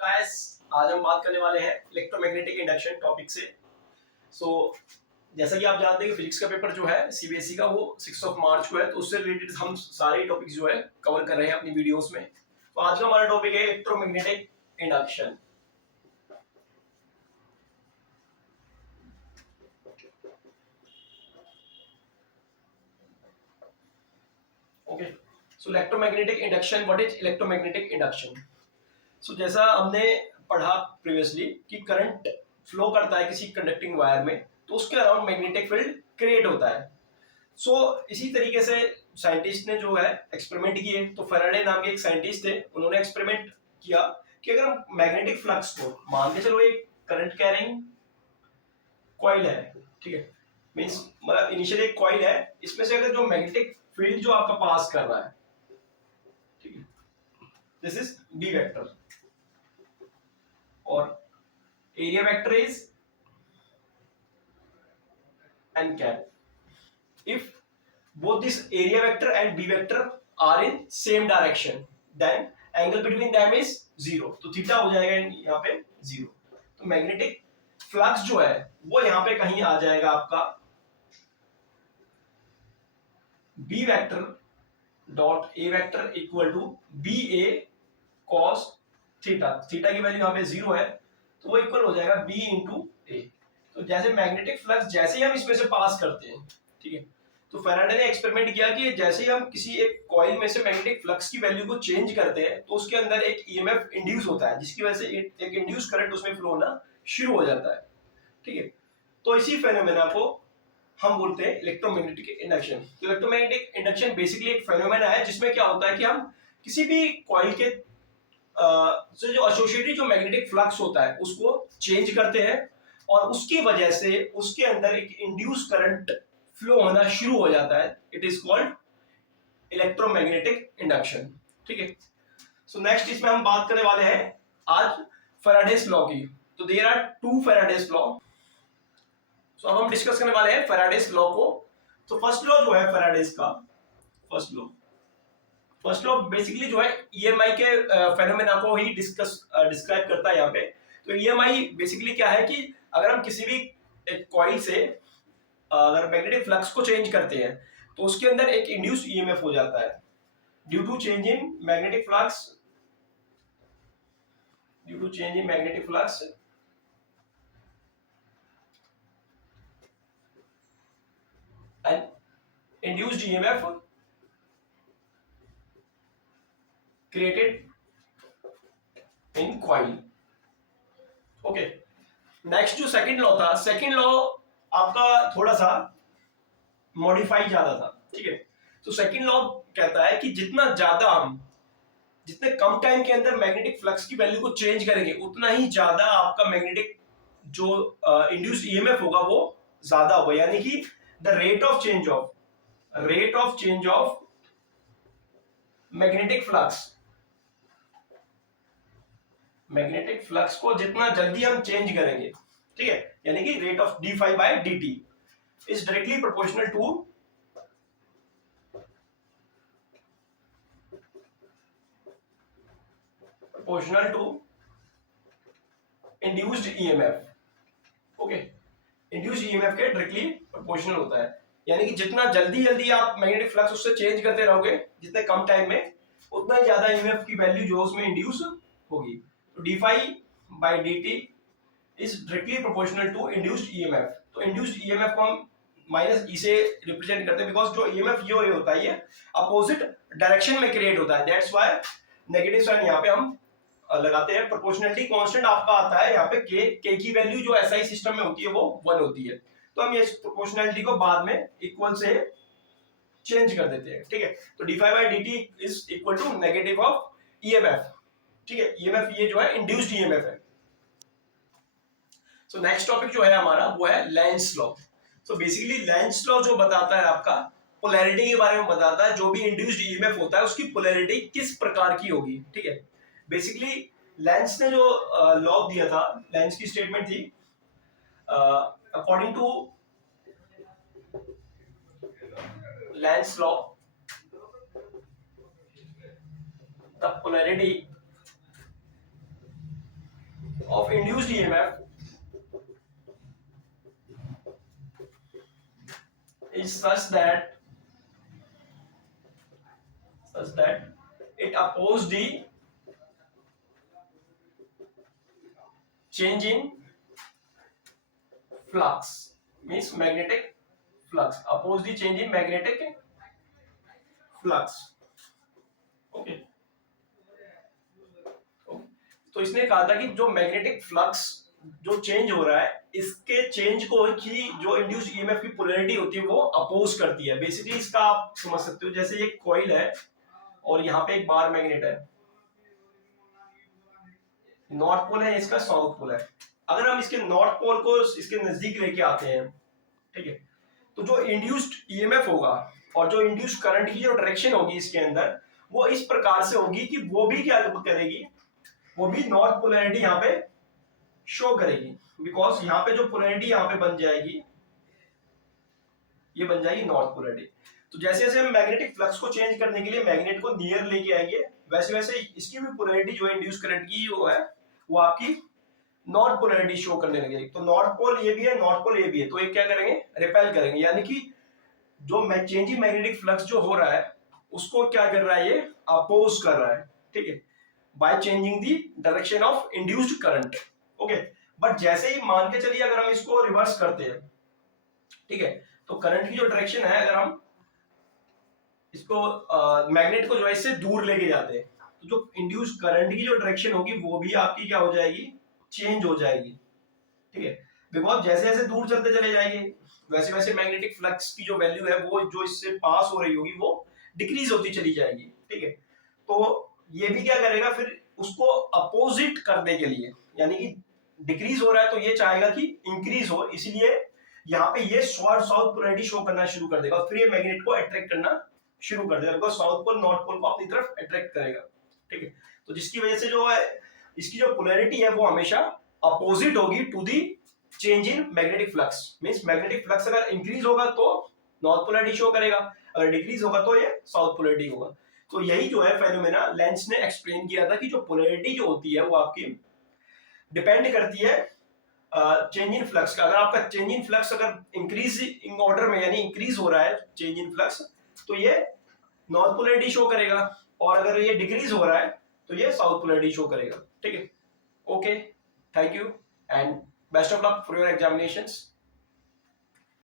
Guys, आज हम बात करने वाले हैं इलेक्ट्रोमैग्नेटिक इंडक्शन टॉपिक से। सो जैसा कि आप जानते हैं कि फिजिक्स का पेपर जो है सीबीएसई का वो 6 मार्च को है, तो उससे रिलेटेड हम सारे टॉपिक्स जो है कवर कर रहे हैं अपनी वीडियोस में। तो आज का हमारा टॉपिक है electromagnetic induction. Okay, so electromagnetic induction, what is electromagnetic induction? So जैसा हमने पढ़ा प्रीवियसली कि करंट फ्लो करता है किसी कंडक्टिंग वायर में, तो उसके अराउंड मैग्नेटिक फील्ड क्रिएट होता है। सो इसी तरीके से साइंटिस्ट ने जो है एक्सपेरिमेंट किए। तो फैराडे नाम के एक साइंटिस्ट थे, उन्होंने एक्सपेरिमेंट किया कि अगर हम मैग्नेटिक फ्लक्स को मान के चलो एक करंट कैरिंग कॉइल है, ठीक है, मींस मतलब इनिशियली एक कॉइल है, इसमें से अगर जो मैग्नेटिक फील्ड जो आपका पास कर रहा है, ठीक है, दिस इज बी वेक्टर और area vector is n cap. If both this area vector and b vector are in same direction, then angle between them is 0. तो थीटा हो जाएगा यहाँ पे 0। तो मैग्नेटिक फ्लक्स जो है वो यहाँ पे कहीं आ जाएगा आपका b vector dot a vector equal to b a cos theta. Theta की वैल्यू यहाँ पे 0 है, तो वो इक्वल हो जाएगा b इंटू ए। तो जैसे मैग्नेटिक फ्लक्स जैसे ही हम इसमें से पास करते हैं, ठीक है, तो फैराडे ने एक्सपेरिमेंट किया कि जैसे ही हम किसी एक कॉइल में से मैग्नेटिक फ्लक्स की वैल्यू को चेंज करते हैं, तो उसके अंदर एक ईएमएफ इंड्यूस होता है, जिसकी वजह से एक इंड्यूस करंट उसमें फ्लो होना शुरू हो जाता है, ठीक है। तो इसी फेनोमेना को हम बोलते हैं इलेक्ट्रोमैग्नेटिक इंडक्शन। तो इलेक्ट्रोमैग्नेटिक इंडक्शन बेसिकली एक फेनोमेना है जिसमें क्या होता है कि हम किसी भी कॉइल के से जो एसोसिएटेड जो मैग्नेटिक फ्लक्स होता है उसको चेंज करते हैं, और उसकी वजह से उसके अंदर एक इंड्यूस करंट फ्लो होना शुरू हो जाता है। It is called electromagnetic induction, ठीक है। सो नेक्स्ट इसमें हम बात करने वाले हैं आज फैराडेस लॉ की। तो there are two Faraday's law. So अब हम डिस्कस करने वाले हैं फैराडेस लॉ को। तो फर्स्ट लॉ जो है फैराडेस का, फर्स्ट लॉ बेसिकली जो है ईएमआई के फेनोमेना को ही डिस्क्राइब करता है यहाँ पे। तो ईएमआई बेसिकली क्या है कि अगर हम किसी भी एक कॉइल से अगर मैग्नेटिक फ्लक्स को चेंज करते हैं, तो उसके अंदर एक इंड्यूस ईएमएफ हो जाता है due to change in magnetic flux, and induced EMF created in coil. Okay, next जो सेकंड लॉ था, सेकंड लॉ आपका थोड़ा सा मॉडिफाई ज्यादा था, ठीक है। तो सेकंड लॉ कहता है कि जितने कम टाइम के अंदर मैग्नेटिक फ्लक्स की वैल्यू को चेंज करेंगे, उतना ही ज्यादा आपका मैग्नेटिक जो इंड्यूस्ड ईएमएफ होगा वो ज्यादा होगा। यानी कि the rate of change of magnetic flux को जितना जल्दी हम चेंज करेंगे, ठीक है, यानी कि rate of d phi by d t is directly proportional to induced EMF. Okay, induced EMF के डायरेक्टली प्रोपोर्शनल होता है। यानी कि जितना जल्दी आप मैग्नेटिक फ्लक्स उससे चेंज करते रहोगे जितने कम टाइम में, उतना ही ज्यादा ईएमएफ की वैल्यू जो उसमें इंड्यूस होगी। तो d phi by d t is directly proportional to induced EMF. तो इंड्यूस्ड ईएमएफ को हम माइनस ई से रिप्रेजेंट करते हैं, बिकॉज जो ईएमएफ ये होता है ये अपोजिट डायरेक्शन में क्रिएट होता है। दैट्स व्हाई नेगेटिव साइन यहाँ पे हम लगाते हैं। प्रोपोर्शनलिटी कांस्टेंट आपका आता है यहाँ पे के की वैल्यू जो एसआई सिस्टम में होती है वो 1 होती है। तो हम ये प्रोपोर्शनलिटी को बाद में इक्वल से चेंज कर देते हैं, ठीक है। तो d phi by d t is equal to negative of EMF, ठीक है। ईएमएफ ये जो है इंड्यूस्ड ईएमएफ है। सो नेक्स्ट टॉपिक जो है हमारा वो है Lenz law. So basically Lenz law जो बताता है आपका पोलैरिटी के बारे में बताता है। जो भी इंड्यूस्ड ईएमएफ होता है उसकी पोलैरिटी किस प्रकार की होगी, ठीक है। बेसिकली लेंस ने जो लॉ दिया था, लेंस की स्टेटमेंट थी, according to Lenz law the polarity of induced EMF is such that it opposes the change in flux, means magnetic flux, oppose the change in magnetic flux. Okay, तो इसने कहा था कि जो मैग्नेटिक फ्लक्स जो change हो रहा है, इसके चेंज को की जो इंड्यूस्ड ईएमएफ की पोलैरिटी होती है वो अपोज करती है. बेसिकली इसका आप समझ सकते हो जैसे एक कॉइल है और यहाँ पे एक बार मैग्नेट है, नॉर्थ पोल है, इसका साउथ पोल है. अगर हम इसके नॉर्थ पोल को इसके नजदीक लेके आते हैं, ठीक है, तो जो इंड्यूस्ड ईएमएफ होगा और जो इंड्यूस्ड करंट की जो डायरेक्शन होगी इसके अंदर, वो इस प्रकार से होगी कि वो भी क्या करेगी, वो भी नॉर्थ पोलैरिटी यहाँ पे शो करेगी. बिकॉज यहाँ पे जो पोलैरिटी यहाँ पे बन जाएगी, ये बन जाएगी नॉर्थ पोलैरिटी. तो जैसे जैसे हम मैग्नेटिक फ्लक्स को चेंज करने के लिए मैग्नेट को नियर लेके आएंगे, वैसे वैसे इसकी भी पोलैरिटी जो है इंड्यूस करंट की वो है, वो आपकी नॉर्थ पोलैरिटी शो करने लगेगी. तो नॉर्थ पोल ये भी है, नॉर्थ पोल ये भी है, तो ये क्या करेंगे, रिपेल करेंगे. यानी कि जो चेंज इन मैग्नेटिक फ्लक्स जो हो रहा है उसको क्या कर रहा है, ये अपोज कर रहा है. ठीक है, by changing the direction of induced current. Okay, but जैसे ही मान के चलिए अगर हम इसको रिवर्स करते हैं, ठीक है, तो करंट की जो डायरेक्शन है, अगर हम इसको मैग्नेट को जो है इससे दूर लेके जाते हैं, तो जो इंड्यूस करंट की जो डायरेक्शन होगी वो भी आपकी क्या हो जाएगी, चेंज हो जाएगी. ठीक है, बिकॉज जैसे जैसे दूर चलते चले जाएंगे वैसे वैसे मैग्नेटिक फ्लक्स की जो वैल्यू है वो जो इससे पास हो रही होगी वो डिक्रीज होती चली जाएगी. ठीक है, तो ये भी क्या करेगा फिर उसको अपोजिट करने के लिए, यानी कि डिक्रीज हो रहा है तो ये चाहेगा कि इंक्रीज हो, इसलिए यहाँ पे ये साउथ पोलैरिटी शो करना शुरू कर देगा और फिर ये मैग्नेट को अट्रैक्ट करना शुरू कर देगा, because south pole north pole को अपनी तरफ अट्रैक्ट करेगा. ठीक है, तो जिसकी वजह से जो है इसकी जो पोलैरिटी है वो हमेशा अपोजिट होगी to the change in magnetic flux. Means magnetic flux अगर इंक्रीज होगा तो नॉर्थ पोलैरिटी शो करेगा, अगर डिक्रीज होगा तो ये साउथ पोलैरिटी होगा. तो यही जो है फेनोमेना लेंस ने एक्सप्लेन किया था कि जो पोलैरिटी जो होती है वो आपकी डिपेंड करती है चेंज इन फ्लक्स का. अगर आपका चेंज इन फ्लक्स अगर इंक्रीज इन ऑर्डर में यानी इंक्रीज हो रहा है चेंज इन फ्लक्स, तो ये नॉर्थ पोलैरिटी शो करेगा, और अगर ये डिक्रीज हो रहा है तो ये साउथ पोलैरिटी शो करेगा. ठीक है, okay, thank you and best of luck for your examinations.